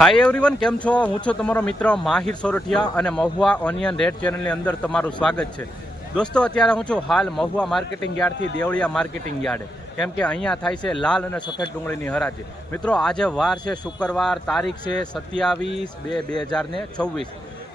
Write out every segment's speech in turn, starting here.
Hi everyone, કેમ છો? હું છું તમારો મિત્ર માહિર સોરઠિયા અને મહુવા ઓનિયન રેડ ચેનલની અંદર તમારું સ્વાગત છે. દોસ્તો, અત્યારે હું છું હાલ મહુવા માર્કેટિંગ યાર્ડથી દેવળિયા માર્કેટિંગ યાર્ડે, કેમ કે અહીંયા થાય છે લાલ અને સફેદ ડુંગળીની હરાજી. મિત્રો, આજે વાર છે શુક્રવાર, તારીખ છે 27/2/2026.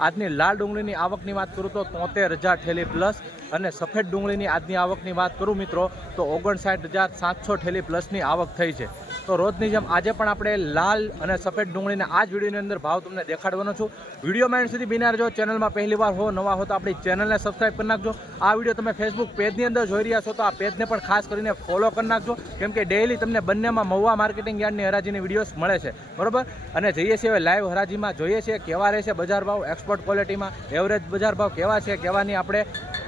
આજની લાલ ડુંગળીની આવકની વાત કરું તો 73,000 ઠેલી પ્લસ, અને સફેદ ડુંગળીની આજની આવકની વાત કરું મિત્રો તો 59,700 ઠેલી પ્લસની આવક થઈ છે. તો રોજની જેમ આજે પણ આપણે લાલ અને સફેદ ડુંગળીના આ જ વિડીયોની અંદર ભાવ તમને દેખાડવાનો છું. વિડીયોમાં એન્ડ સુધી બિના રહેજો. ચેનલમાં પહેલી વાર હો, નવા હો તો આપણી ચેનલને સબસ્ક્રાઈબ કરી નાખજો. આ વિડીયો તમે ફેસબુક પેજની અંદર જોઈ રહ્યા છો તો આ પેજને પણ ખાસ કરીને ફોલો કરી નાખજો, કેમ કે ડેઈલી તમને બંનેમાં મહુવા માર્કેટિંગ યાર્ડની હરાજીની વિડીયોઝ મળે છે, બરોબર. અને જઈએ છીએ હવે લાઈવ હરાજીમાં, જોઈએ છીએ કેવા રહેશે બજાર ભાવ, એક્સપોર્ટ ક્વોલિટીમાં એવરેજ બજાર ભાવ કેવા છે, કેવાની આપણે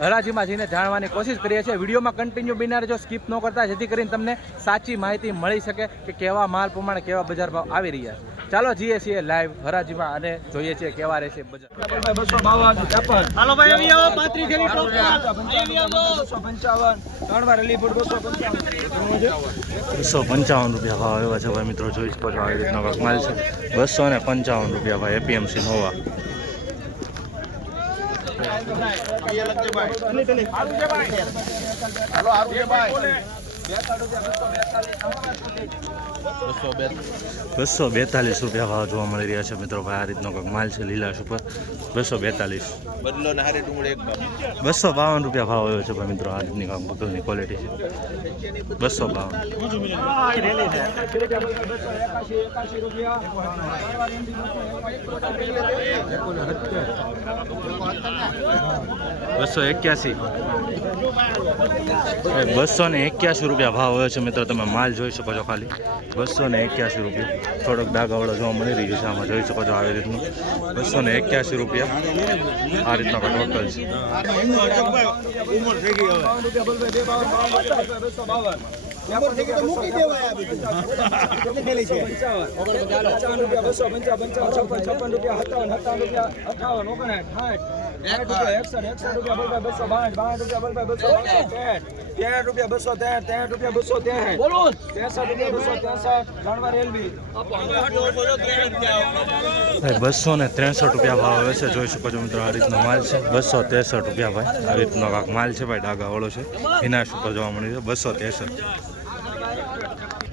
હરાજીમાં જઈને જાણવાની કોશિશ કરીએ છીએ. વિડીયોમાં કન્ટિન્યુ બિના રહેજો, સ્કીપ ન કરતા, જેથી કરીને તમને સાચી માહિતી મળી શકે કે કેવા માલ પ્રમાણે કેવા બજાર ભાવ આવી રહ્યા છે. ચાલો જઈએ છીએ લાઈવ હરાજીમાં અને જોઈએ છીએ કેવા રહેશે બજાર. 255 હાલો ભાઈ, આવી આવો 35 થેલી ટોપ આવી આવો 255 ત્રણ વાર અલીપુર 255 રૂપિયા ભાવ આવ્યા છે ભાઈ. મિત્રો જોઈ શકો છો આવી રીતનો કાંક માલ છે. 255 રૂપિયા ભાઈ એપીએમસી નોવા. હાલો આરુજે ભાઈ 242 રૂપિયા ભાવ જોવા મળી રહ્યા છે મિત્રો ભાઈ. આ રીતનો કંઈક માલ છે લીલાશ ઉપર 242. બદલો ને હારી ડુંગળી એક 252 રૂપિયા ભાવ આવ્યો છે ભાઈ મિત્રો. આ રીતની કાંક બદલની ક્વોલિટી છે 282. 281 રૂપિયા ભાવ આવ્યો છે મિત્રો. તમે માલ જોઈ શકો છો ખાલી 281 રૂપિયા. થોડોક ડાઘાવાળો જોવા મળી રહ્યું છે આમાં, જોઈ શકો છો આવી રીતનું 281 રૂપિયા. આ રીતનો ટોટલ છે. મૂકી દેવાય કેટલી થેલી છે 55 રૂપિયા 255 56 રૂપિયા 57 રૂપિયા 58 59 60 રૂપિયા 61 રૂપિયા 62 રૂપિયા 263 બોલો 63 રૂપિયા 263 જાણવા રેલવી 263 રૂપિયા ભાવ આવે છે. જોઈ શકો છો મિત્રો આ રીતનો માલ છે 263 રૂપિયા ભાઈ. આ રીતનો કાંક માલ છે ભાઈ, ડાઘાવાળો છે, વિનાશ ઉપર જોવા મળી છે 263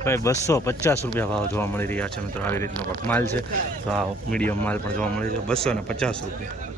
ભાઈ. 250 રૂપિયા ભાવ જોવા મળી રહ્યા છે મિત્રો. આવી રીતનો કાંક માલ છે. તો આ મીડિયમ માલ પણ જોવા મળી છે 250 રૂપિયા.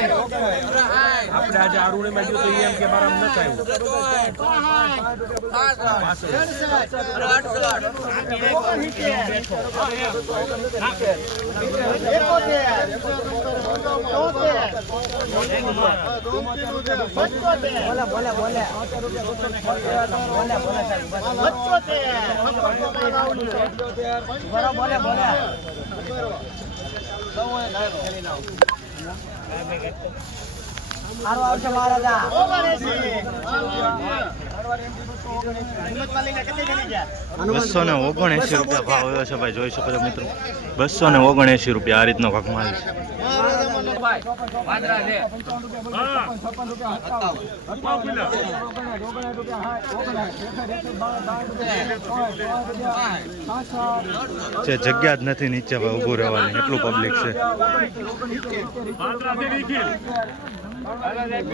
આપણે આજે આરુણીમાં ગયું તો એમ કે મારા ન થાય 279 રૂપિયા ભાવ આવ્યો છે ભાઈ. જોઈ શકો છો મિત્રો 279 રૂપિયા. આ રીતનો કાંક માલ છે. જગ્યા જ નથી નીચે ભાઈ ઊભું રહેવાની, એટલું પબ્લિક છે.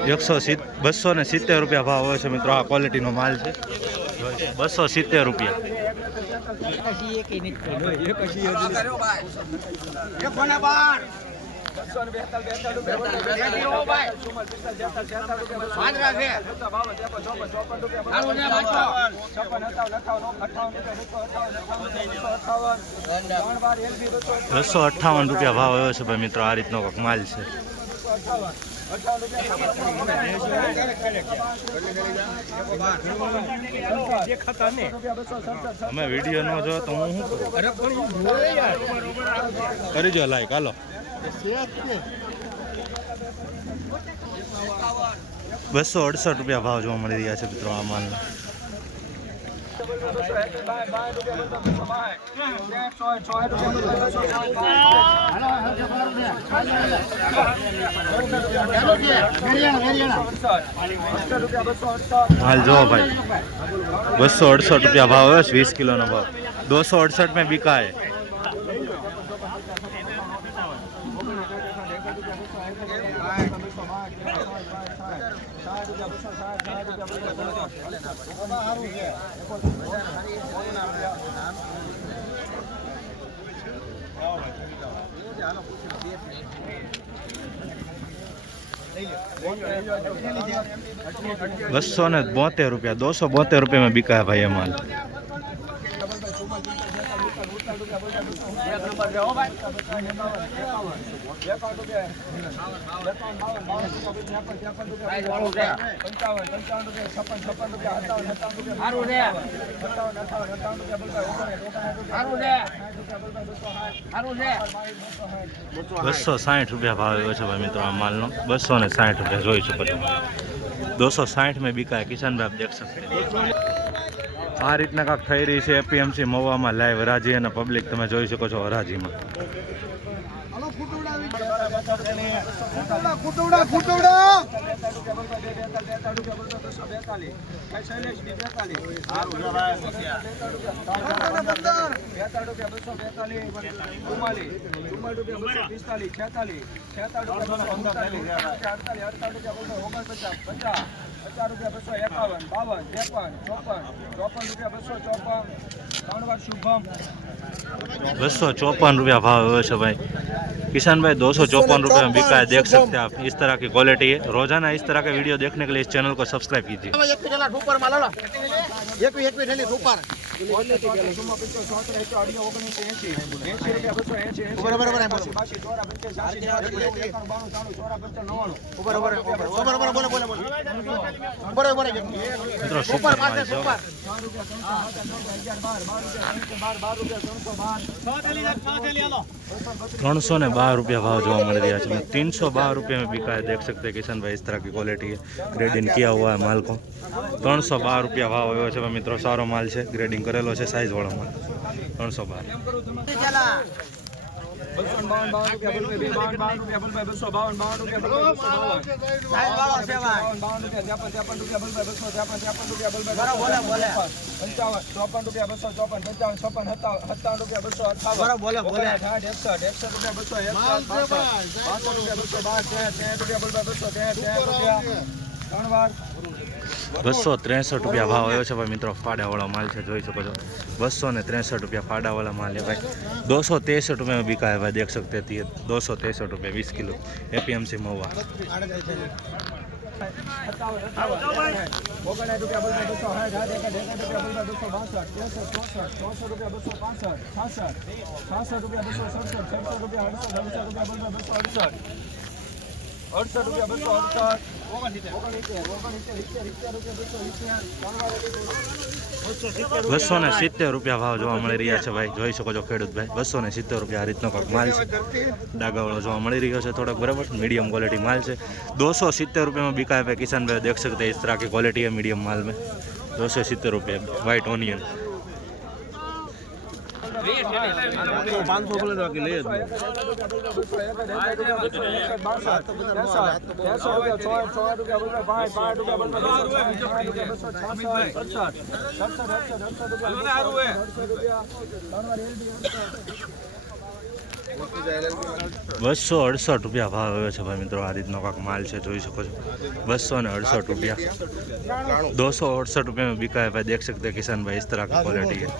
270 રૂપિયા ભાવ હોય છે મિત્રો. આ ક્વોલિટીનો માલ છે 270 રૂપિયા. ₹258 રૂપિયા ભાવ આવ્યો છે ભાઈ મિત્રો. આ રીતનો કંઈક માલ છે. અમે વિડીયો ન જો તો હું શું કરું? કરી જો લાઈક. હાલો 268 રૂપિયા ભાવ જોવા મળી રહ્યા છે મિત્રો આ માલના. हाल जो भाई 268 रुपया भाव है, 20 किलो ना भाव 268 में बिका है। ₹272 ₹272 में बिका है भाई ये माल। ₹260 भाव આવ્યો છે ભાઈ મિત્રો આ માલનો। 260 જોઈ શકો છો। 260 में बिका है किसान भाई, आप देख सकते हैं। આ રીતના કાંક થઈ રહી છે એપીએમસી મહુવામાં લાઈવ હરાજી અને પબ્લિક તમે જોઈ શકો છો હરાજીમાં। ₹254 भाव हुए है भाई किसान भाई। ₹254 में बिका है, देख सकते हैं आप। इस तरह की क्वालिटी है। रोजाना इस तरह के वीडियो देखने के लिए इस चैनल को सब्सक्राइब कीजिए। મિત્રો સુપર માલ છે। 312 रुपया भाव जो मिल रहा है। 312 रुपये में बिका है, देख सकते हैं किसान भाई। इस तरह की क्वालिटी है, ग्रेडिंग किया हुआ है माल को। 312 रुपया भाव आयो है मित्रों। सारो माल है, ग्रेडिंग करेलो है, साइज वाला माल। 312 ₹263 भाव आयो है भाई मित्रों। फाड़ावाला माल है, જોઈ શકો છો। 263 रुपया फाड़ावाला माल है भाई। 263 रुपये में बिका है भाई, देख सकते हैं। 263 रुपये 20 किलो एपीएमसी महुआ। ₹270 भाव જોવા મળી રહ્યા છે ભાઈ, જોઈ શકો છો ખેડૂત ભાઈ। 270 રૂપિયા આ રીતનો કાંક માલ છે। ડાગાવાળો જોવા મળી રહ્યો છે થોડોક, બરાબર। मीडियम क्वालिटी माल है। 270 रुपये में बिका है भाई किसान भाई, देख सकते हैं। इस तरह की क्वालिटी है मीडियम माल में। 270 रुपये वाइट ऑनियन। 500 बोले तो ले ₹268 भाव आयो है भाई मित्रों। आ रीतनो कांक माल है, જોઈ શકો છો। 268 रुपया। 268 रुपये में बिका है भाई, देख सकते हैं किसान भाई। इस तरह की क्वालिटी है।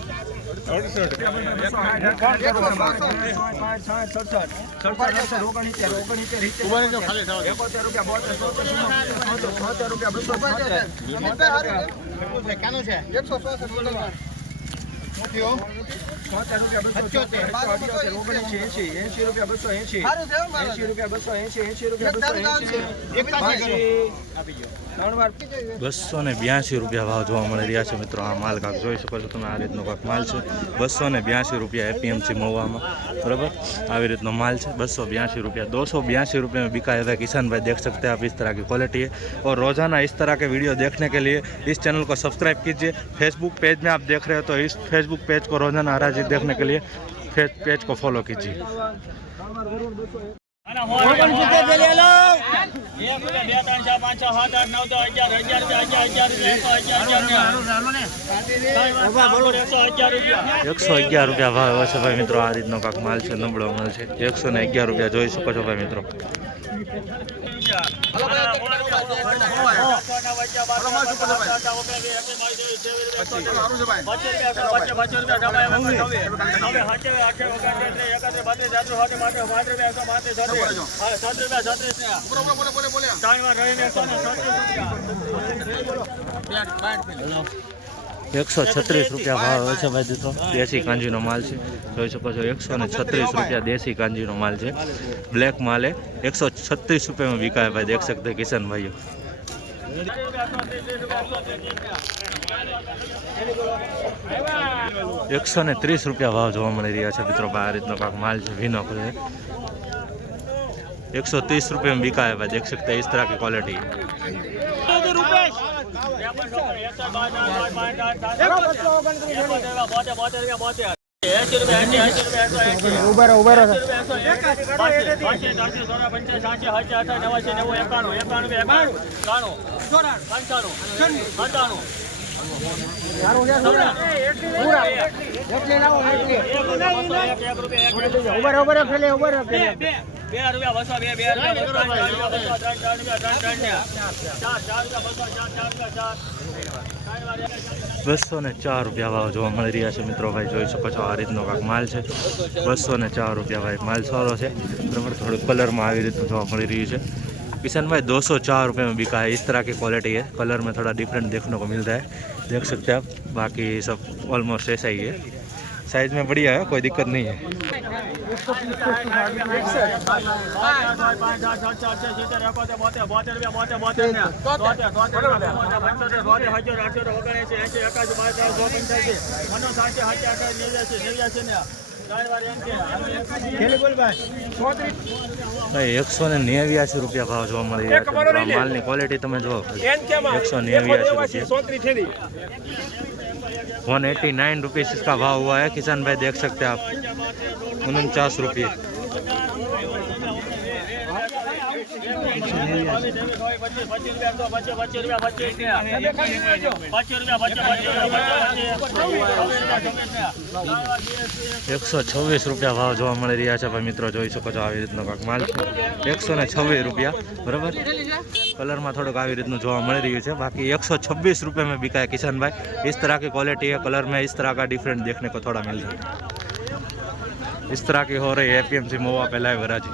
₹282 भाव જોવા મળી રહ્યા છે મિત્રો। આ માલ કાંક જોઈ શકો છો તમે। આ રીતનો કાંક માલ છે। 282 रुपया एपीएमसी महुआમાં, बराबर। આવી રીતનો માલ છે। 282 रुपया। 282 रुपये में बिका है किसान भाई, देख सकते हैं आप। इस तरह की क्वालिटी है। और रोजाना इस तरह के वीडियो देखने के लिए इस चैनल को सब्सक्राइब कीजिए। फेसबुक पेज में आप देख रहे हो तो इस फेसबुक पेज को रोजाना हराजी देखने के लिए पेज को फॉलो कीजिए। ₹111 ભાવ હશે ભાઈ મિત્રો. આ રીતનો કાંક માલ છે, નબળો માલ છે. ₹111 જોઈ શકો છો ભાઈ મિત્રો. ₹136 ભાવ હશે ભાઈ મિત્રો. દેશી કાંજીનો માલ છે, જોઈ શકો છો. ₹136 દેશી કાંજીનો માલ છે. બ્લેક માલ है ₹136 में बिका है भाई, देख सकते हैं किसान भाइयों. ₹130 भाव જોવા મળી રહ્યા છે મિત્રો. આ રીતનો કાંક માલ છે, વીનો છે. ₹130 में बिका है भाई, देख सकते हैं इस तरह की क्वालिटी. ₹204 ભાવ જોવા મળી રહ્યા છે મિત્રો. ભાઈ જોઈ શકો છો, આ રીતનો કાંક માલ છે. ₹204 ભાઈ. માલ સારો છે બરાબર. થોડું કલરમાં આવી રીતનું જોવા મળી રહ્યું છે. किशन भाई ₹204 में बिका है. इस तरह की क्वालिटी है. कलर में थोड़ा डिफरेंट देखने को मिलता है, देख सकते हैं आप. बाकी सब ऑलमोस्ट ऐसा ही है. साइज में बढ़िया है, कोई दिक्कत नहीं है. ભાઈ ₹189 ભાવ જોવા મળી રહ્યા છે. માલની ક્વોલિટી તમે જુઓ. ₹189 ₹189 इसका भाव हुआ है. किसान भाई देख सकते हैं आप. ₹49. ₹126 ભાવ જોવા મળી રહ્યા છે ભાઈ મિત્રો. જોઈ શકો છો, આવી રીતનો કાંક માલ છે. ₹126 બરાબર. कलर में थोड़ा આવી રીતનું જોવા મળી રહ્યું છે. बाकी ₹126 में बिका है किसान भाई. इस तरह की क्वालिटी है. कलर में इस तरह का डिफरेंट देखने को थोड़ा मिल रहा है. इस तरह की हो रही है एपीएमसी मोवा पे लाइव हराजी.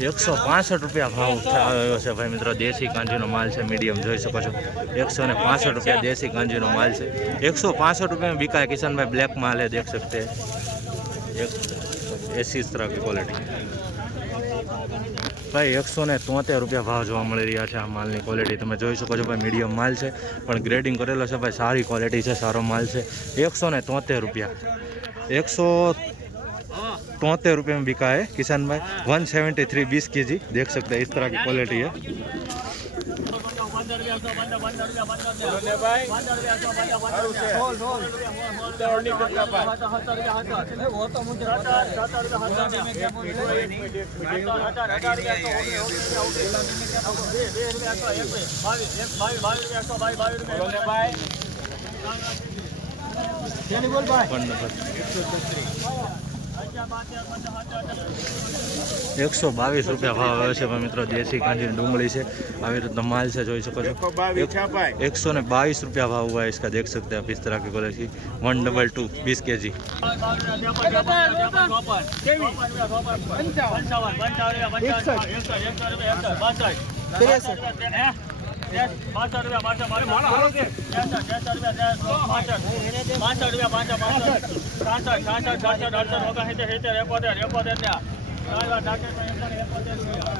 ₹165 भाव આવ્યો છે ભાઈ મિત્રો. દેશી કાંજીનો માલ છે, મીડિયમ જોઈ શકો છો. ₹165 देसी कांजीनो माल से. ₹165 में बिका है किसान भाई. ब्लैक माल है, देख सकते हैं. ऐसी इस तरह की क्वालिटी भाई. ₹173 भाव જોવા મળી રહ્યા છે. આ માલની ક્વોલિટી તમે જોઈ શકો છો ભાઈ. મીડિયમ માલ છે, પણ ગ્રેડિંગ કરેલો છે ભાઈ. સારી ક્વોલિટી છે, સારો માલ છે. ₹173 ₹173 में बिका है किसान भाई. 173 20 kg, देख सकते हैं इस तरह की क्वालिटी है. ₹122 भाव आवे छे मित्रों. देसी कांजी डूंगળી છે. આવી રીતનો માલ છે, જોઈ શકો છો. ₹122 भाव हुआ है इसका, देख सकते हैं आप. इस तरह की क्वालिटी 122 20 kg.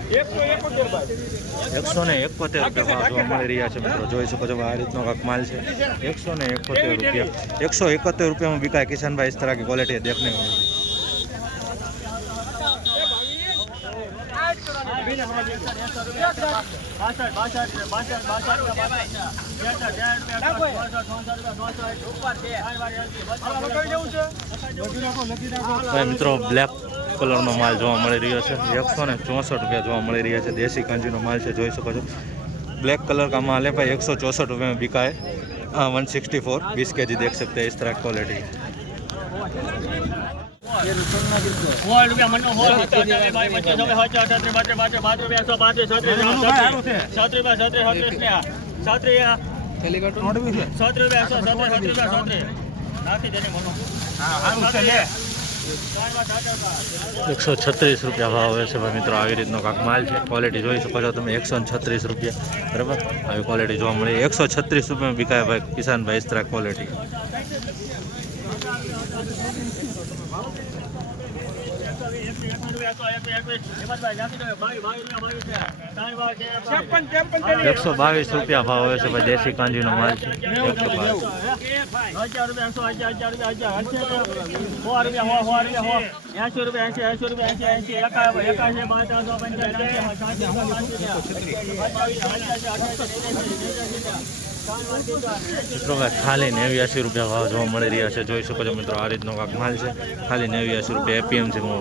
171 ભાઈ 171 રૂપિયા ભાવ જોવા મળી રહ્યા છે મિત્રો. જોઈ શકો છો આ રીતનો કાંક માલ છે. 171 रुपया 171 रुपये में बिका है किसान भाई. इस तरह की क्वालिटी है देखने को मिलती है. ભાઈ મિત્રો બ્લેક કલરનો માલ જોવા મળી રહ્યો છે. 164 રૂપિયા જોવા મળી રહ્યા છે. દેશી કાંજીનો માલ છે, જોઈ શકો છો. ब्लैक कलर का माल है भाई. 164 रुपये में बिका है. 164 20 के जी देख सकते हैं इस तरह क्वालिटी. એકસો 136 રૂપિયા ભાવ હોય છે ભાઈ મિત્રો. આવી રીતનો કાંક માલ છે. ક્વોલિટી જોઈ શકો છો તમે. 136 રૂપિયા બરાબર. આવી ક્વોલિટી જોવા મળી. 136 રૂપિયામાં વિકાય ભાઈ કિસાન ભાઈ ઇસ तरह क्वालिटी. એકસો 22 રૂપિયા ભાવ હોય છે ભાઈ. દેશી કાંજીનો માલ છે. 122 ખાલી 89 રૂપિયા ભાવ જોવા મળી રહ્યા છે. જોઈ શકો છો મિત્રો આ રીતનો કાંક માલ છે. खाली 89 रुपये APMC में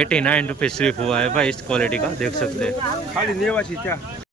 89 रुपये सिर्फ हुआ है भाई. इस क्वालिटी का देख सकते हैं. ખાલી 89 क्या